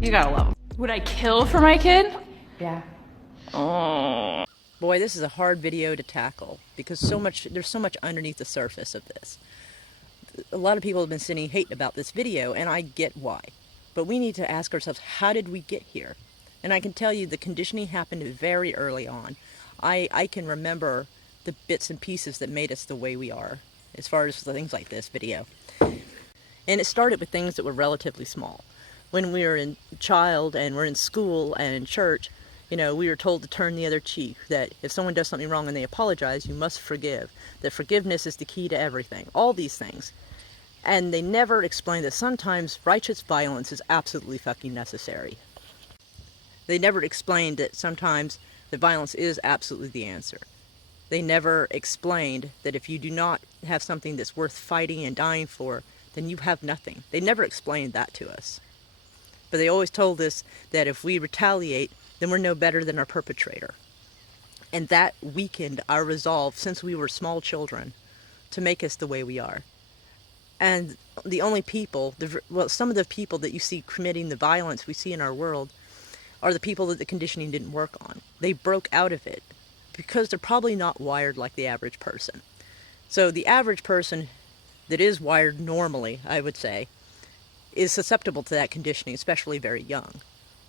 You gotta love him. Would I kill for my kid? Yeah. Oh. Boy, this is a hard video to tackle because there's so much underneath the surface of this. A lot of people have been sending hate about this video, and I get why. But we need to ask ourselves, how did we get here? And I can tell you the conditioning happened very early on. I can remember the bits and pieces that made us the way we are, as far as things like this video. And it started with things that were relatively small. When we were in child and we're in school and in church, you know, we were told to turn the other cheek, that if someone does something wrong and they apologize, you must forgive, that forgiveness is the key to everything, all these things. And they never explained that sometimes righteous violence is absolutely fucking necessary. They never explained that sometimes the violence is absolutely the answer. They never explained that if you do not have something that's worth fighting and dying for, then you have nothing. They never explained that to us. But they always told us that if we retaliate, then we're no better than our perpetrator. And that weakened our resolve since we were small children to make us the way we are. And the only people, some of the people that you see committing the violence we see in our world are the people that the conditioning didn't work on. They broke out of it because they're probably not wired like the average person. So the average person that is wired normally, I would say, is susceptible to that conditioning, especially very young.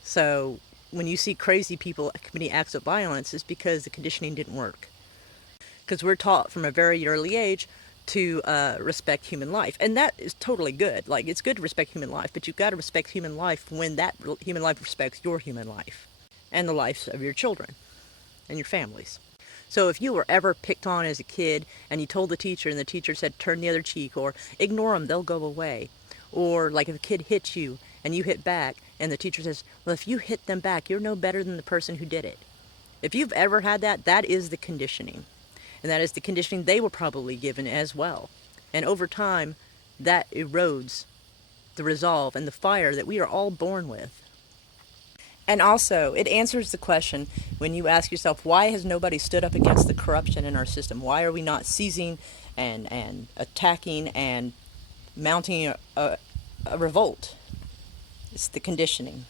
So when you see crazy people committing acts of violence, it's because the conditioning didn't work. Because we're taught from a very early age to respect human life. And that is totally good. Like, it's good to respect human life, but you've got to respect human life when that human life respects your human life and the lives of your children and your families. So if you were ever picked on as a kid and you told the teacher and the teacher said turn the other cheek or ignore them, they'll go away. Or like if a kid hits you and you hit back and the teacher says, well, if you hit them back, you're no better than the person who did it. If you've ever had that, that is the conditioning. And that is the conditioning they were probably given as well. And over time, that erodes the resolve and the fire that we are all born with. And also, it answers the question when you ask yourself, why has nobody stood up against the corruption in our system? Why are we not seizing and attacking and mounting a revolt? It's the conditioning.